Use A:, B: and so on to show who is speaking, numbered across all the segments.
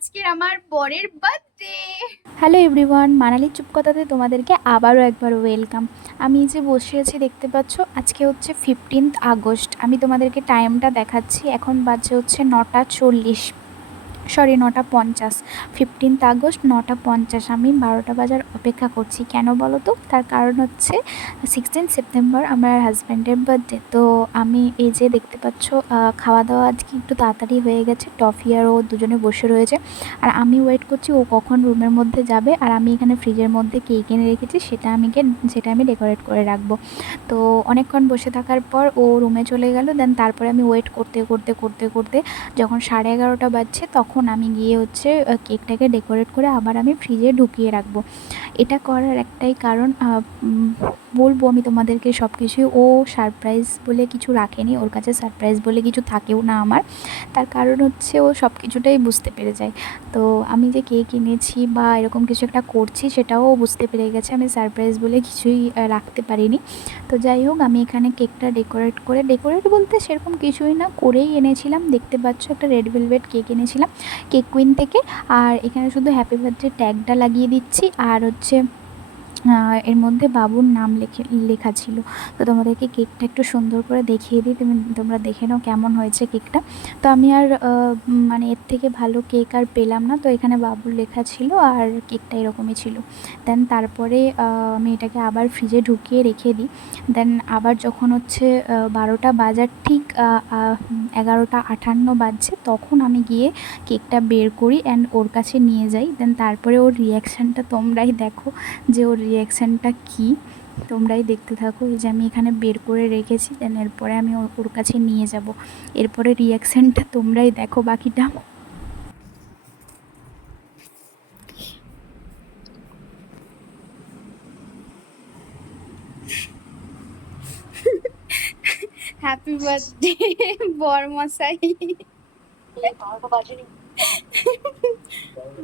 A: আজকের আমার বরের বার্থডে
B: হ্যালো এভরিওয়ান মানালি চুপকথাতে তোমাদেরকে আবারও একবার ওয়েলকাম আমি যে বসে আছি, দেখতে পাচ্ছ, আজকে হচ্ছে ফিফটিন্থ আগস্ট। আমি তোমাদেরকে টাইমটা দেখাচ্ছি, এখন বাজে হচ্ছে নটা চল্লিশ সরি, নটা পঞ্চাশ। ফিফটিন্থ আগস্ট, নটা পঞ্চাশ। আমি বারোটা বাজার অপেক্ষা করছি। কেন বলো তো? তার কারণ হচ্ছে সিক্সটিন সেপ্টেম্বর আমার হাজব্যান্ডের বার্থডে তো আমি এই যে দেখতে পাচ্ছ খাওয়া দাওয়া আজকে একটু তাড়াতাড়ি হয়ে গেছে। টফি আর ও দুজনে বসে রয়েছে। আর আমি ওয়েট করছি ও কখন রুমের মধ্যে যাবে। আর আমি এখানে ফ্রিজের মধ্যে কেক এনে রেখেছি। সেটা আমি সেটা আমি ডেকোরেট করে রাখব। তো অনেকক্ষণ বসে থাকার পর ও রুমে চলে গেল। দেন তারপরে আমি ওয়েট করতে করতে করতে করতে যখন সাড়ে এগারোটা বাজছে, তখন আমি গিয়ে হচ্ছে কেকটাকে ডেকোরেট করে আবার আমি ফ্রিজে ঢুকিয়ে রাখব। এটা করার একটাই কারণ বলব আমি তোমাদেরকে সব কিছুই ও সারপ্রাইজ বলে কিছু রাখেনি, ওর কাছে সারপ্রাইজ বলে কিছু থাকেও না আমার। তার কারণ হচ্ছে ও সব কিছুটাই বুঝতে পেরে যায়। তো আমি যে কেক এনেছি বা এরকম কিছু একটা করছি সেটাও বুঝতে পেরে গেছে। আমি সারপ্রাইজ বলে কিছুই রাখতে পারিনি। তো যাই হোক, আমি এখানে কেকটা ডেকোরেট করে ডেকোরেট বলতে সেরকম কিছুই না, করেই এনেছিলাম। দেখতে পাচ্ছ একটা রেড ভেলভেট কেক এনেছিলাম, কেক কুইন থেকে। আর এখানে শুধু হ্যাপি বার্থডে ট্যাগটা লাগিয়ে দিচ্ছি। আর হচ্ছে xem. এর মধ্যে বাবুর নাম লেখে, লেখা ছিল। তো তোমাদেরকে কেকটা একটু সুন্দর করে দেখিয়ে দিই। তুমি, তোমরা দেখে নাও কেমন হয়েছে কেকটা। তো আমি আর মানে এর থেকে ভালো কেক আর পেলাম না। তো এখানে বাবুর লেখা ছিল আর কেকটা এরকমই ছিল। দেন তারপরে আমি এটাকে আবার ফ্রিজে ঢুকিয়ে রেখে দিই। দেন আবার যখন হচ্ছে বারোটা বাজার ঠিক এগারোটা আটান্ন বাজছে, তখন আমি গিয়ে কেকটা বের করি অ্যান্ড ওর কাছে নিয়ে যাই। দেন তারপরে ওর রিয়াকশানটা তোমরাই দেখো যে ওর রিয়াকশানটা কী? তোমরাই দেখতে থাকো। এই যে আমি এখানে বের করে রেখেছি দেন এরপরে আমি ওর- কাছে নিয়ে যাব। এরপরে রিয়াকশানটা তোমরাই দেখো বাকিটা।
A: হ্যাপি বার্থডে বর মশাই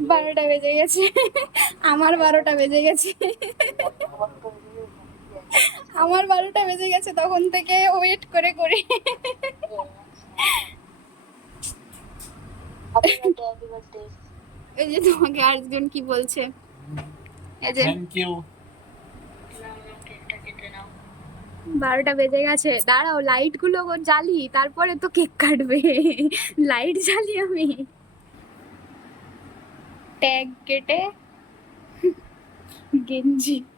A: বারোটা বেজে গেছে। আমার বারোটা বেজে গেছে। আমার বারোটা বেজে গেছে তখন থেকে ওয়েট করে করে। এই যে তোমাকে আরেকজন কি বলছে? এই যে বারোটা বেজে গেছে। দাঁড়াও লাইটগুলো জ্বালি তারপরে তো কেক কাটবে। লাইট জ্বালি আমি। ট্যাগ কেটে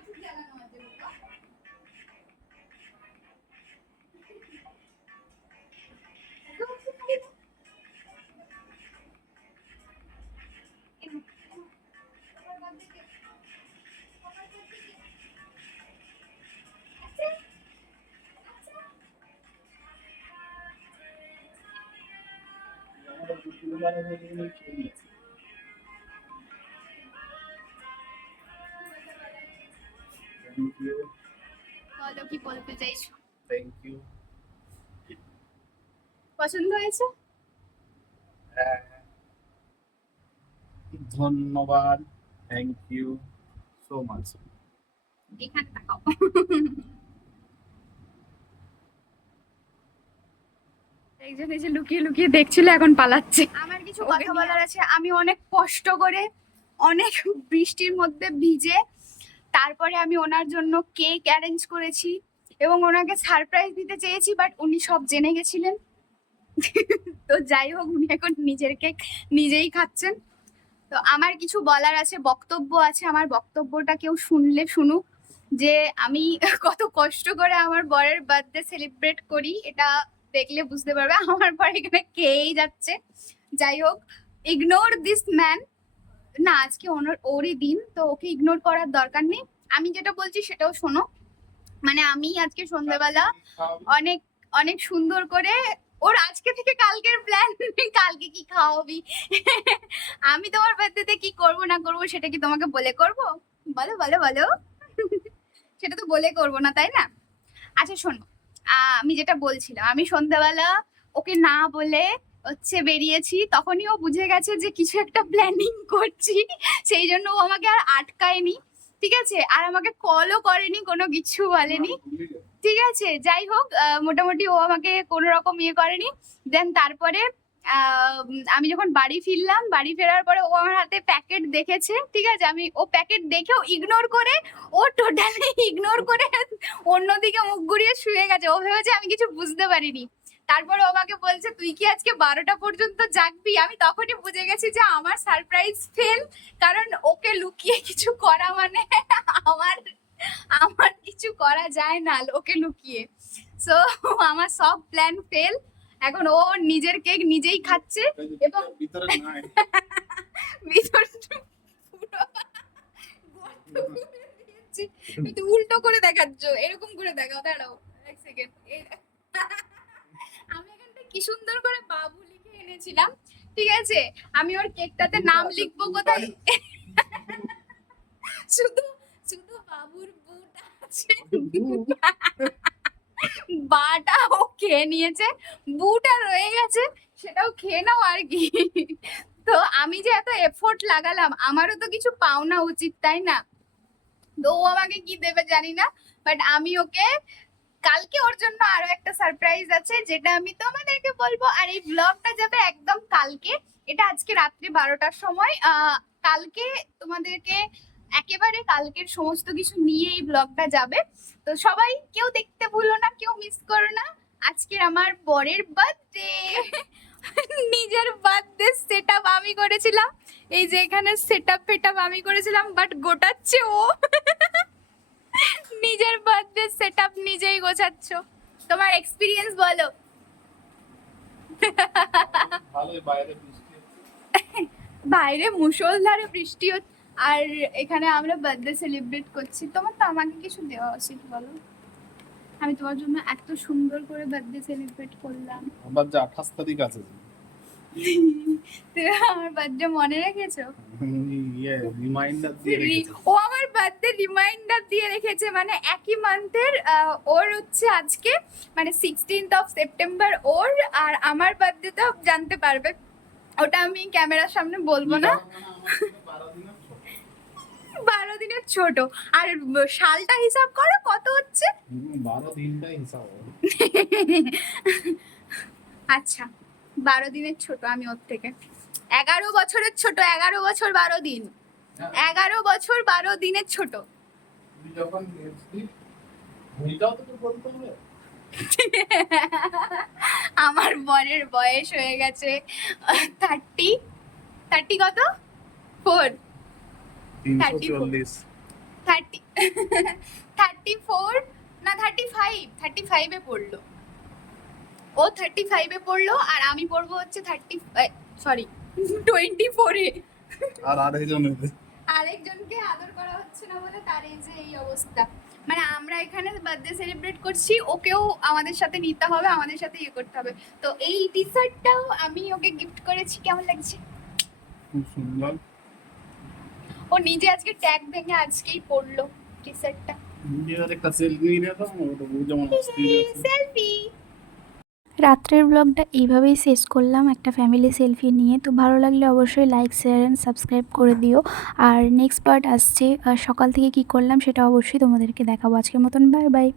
A: গেঞ্জি
C: থ্যাংক
A: বলো কি বলতে চাইছো?
C: থ্যাংক ইউ
A: পছন্দ হয়েছে?
C: হ্যাঁ। ধন্যবাদ। থ্যাংক ইউ সো মাচ
A: এখানে তাকাও। একজন এসে লুকিয়ে লুকিয়ে দেখছিল এখন পালাচ্ছে। আমার কিছু কথা বলার আছে। আমি অনেক কষ্ট করে অনেক বৃষ্টির মধ্যে ভিজে তারপরে আমি ওনার জন্য কেক অ্যারেঞ্জ করেছি এবং ওনাকে সারপ্রাইজ দিতে চেয়েছি বাট উনি সব জেনে গেছিলেন। তো যাই হোক, উনি এখন নিজের কেক নিজেই খাচ্ছেন। তো আমার কিছু বলার আছে, বক্তব্য আছে। আমার বক্তব্যটা কেউ শুনলে শুনুক যে আমি কত কষ্ট করে আমার বরের বার্থডে সেলিব্রেট করি, এটা দেখলে বুঝতে পারবে। আমার পর এখানে খেয়েই যাচ্ছে। যাই হোক ইগনোর দিস ম্যান না, আজকে ওনার, ওরই দিন, তো ওকে ইগনোর করার দরকার নেই। আমি যেটা বলছি সেটাও শোনো। মানে আমি আজকে সন্ধ্যাবেলা অনেক অনেক সুন্দর করে, ওর আজকে থেকে কালকের প্ল্যান কালকে কি খাওয়াবি? আমি তোমার বার্থডেতে কি করব, না করব, সেটা কি তোমাকে বলে করব? বলো বলো বলো। সেটা তো বলে করব না, তাই না? আচ্ছা শোনো আমি যেটা বলছিলাম, আমি সন্ধ্যাবেলা ওকে না বলে হচ্ছে বেরিয়েছি, তখনই ও বুঝে গেছে যে কিছু একটা প্ল্যানিং করছি, সেই জন্য ও আমাকে আর আটকায়নি, ঠিক আছে? আর আমাকে কলও করেনি, কোনো কিছু বলেনি, ঠিক আছে? যাই হোক মোটামুটি ও আমাকে কোনো রকম ইয়ে করেনি। দেন তারপরে আমি যখন বাড়ি ফিরলাম, বাড়ি ফেরার পরে ও আমার হাতে প্যাকেট দেখেছে, ঠিক আছে? আমি ও প্যাকেট দেখেও ইগনোর করে, ও টোটালি ইগনোর করে অন্যদিকে মুখ ঘুরিয়ে শুয়ে গেছে। ও ভেবেছে আমি কিছু বুঝতে পারিনি। তারপরে ও আমাকে বলছে তুই কি আজকে বারোটা পর্যন্ত জাগবি? আমি তখনই বুঝে গেছি যে আমার সারপ্রাইজ ফেল কারণ ওকে লুকিয়ে কিছু করা মানে আমার আমার কিছু করা যায় না ওকে লুকিয়ে। সো আমার সব প্ল্যান ফেল এখন ও নিজের কেক নিজেই খাচ্ছে এবং
C: ভিতরে
A: উল্টো করে দেখাচ্ছ এরকম করে দেখাও দাঁড়াও এক সেকেন্ড কি সুন্দর করে বাবু লিখে এনেছিলাম। ঠিক আছে? আমি ওর কেকটাতে নাম লিখব কোথায়? শুধু শুধু বাবুর বুট আছে। বাটা ও খেয়ে নিয়েছে। বুটা রয়ে গেছে, সেটাও খেয়ে নাও আর কি। তো আমি যে এত এফোর্ট লাগালাম, আমারও তো কিছু পাওনা উচিত, তাই না? তো ও আমাকে কি দেবে জানি না বাট আমি ওকে কালকে ওর জন্য আরও একটা সারপ্রাইজ আছে, যেটা আমি তোমাদেরকে বলব। আর এই ব্লগটা যাবে একদম কালকে। এটা আজকে রাত্রি বারোটার সময়। কালকে তোমাদেরকে একেবারে কালকের সমস্ত কিছু নিয়ে এই ব্লগটা যাবে। তো সবাই কেউ দেখতে ভুলো না, কেউ মিস করো না। আজকের আমার বরের বার্থডে নিজের বার্থডে সেট আপ আমি করেছিলাম। এই যে এখানে সেট আপ ফেট আমি করেছিলাম বাট গোটাচ্ছে ও নিজের বার্থডে সেট আপ নিজেই গোছাচ্ছ তোমার এক্সপিরিয়েন্স বলো।
C: বাইরে
A: মুসলধারে মুষলধারে বৃষ্টি হচ্ছে। আর এখানে আমরা বার্থডে সেলিব্রেট করছি। তোমার তো আমাকে কিছু দেওয়া উচিত বলো। আমি তোমার জন্য এত সুন্দর করে বার্থডে সেলিব্রেট করলাম।
C: আমার যে আঠাশ তারিখ আছে
A: তুমি আমার বার্থডে মনে রেখেছো?
C: ইয়ে রিমাইন্ডার দিয়ে
A: ও আমার বার্থডে রিমাইন্ডার দিয়ে রেখেছে মানে একই মান্থের ওর হচ্ছে আজকে মানে সিক্সটিন্থ অফ সেপ্টেম্বর ওর আর আমার বার্থডেটা জানতে পারবে। ওটা আমি ক্যামেরার সামনে বলব না।
C: বারো দিনের ছোট।
A: আর সালটা হিসাব করো কত হচ্ছে?
C: বারো দিনটাই হিসাব
A: আচ্ছা। বারো দিনের ছোট আমি ওর থেকে। এগারো বছরের ছোট এগারো বছর বারো দিন। এগারো বছর বারো দিনের ছোট। আমার বরের বয়স হয়ে গেছে থার্টি থার্টি কত? ফোর
C: তিনশো
A: 34 থার্টি থার্টি ফোর না থার্টি ফাইভ থার্টি ফাইভে পড়ল। ও থার্টি ফাইভে পড়ল আর আমি পড়ব হচ্ছে থার্টি সরি টোয়েন্টি ফোরে
C: আর আরেকজন।
A: আরেকজনকে আদর করা হচ্ছে না বলে তার এই যে এই অবস্থা। মানে আমরা এখানে বার্থডে সেলিব্রেট করছি ওকেও আমাদের সাথে নিতে হবে আমাদের সাথে ইয়ে করতে হবে। তো এই টি শার্টটাও আমি ওকে গিফট করেছি কেমন লাগছে?
C: খুব সুন্দর।
A: ও নিজে আজকে ট্যাগ ভেঙে আজকেই পড়ল টি শার্টটা
C: নিজের একটা সেলফি নিয়ে তো ওটা যেমন অস্থির
A: সেলফি
B: রাত্রের ব্লগটা এইভাবেই শেষ করলাম। একটা ফ্যামিলি সেলফি নিয়ে। তো ভালো লাগলে অবশ্যই লাইক শেয়ার অ্যান্ড সাবস্ক্রাইব করে দিও। আর নেক্সট পার্ট আসছে সকাল থেকে কি করলাম সেটা অবশ্যই তোমাদেরকে দেখাবো। আজকের মতন বাই বাই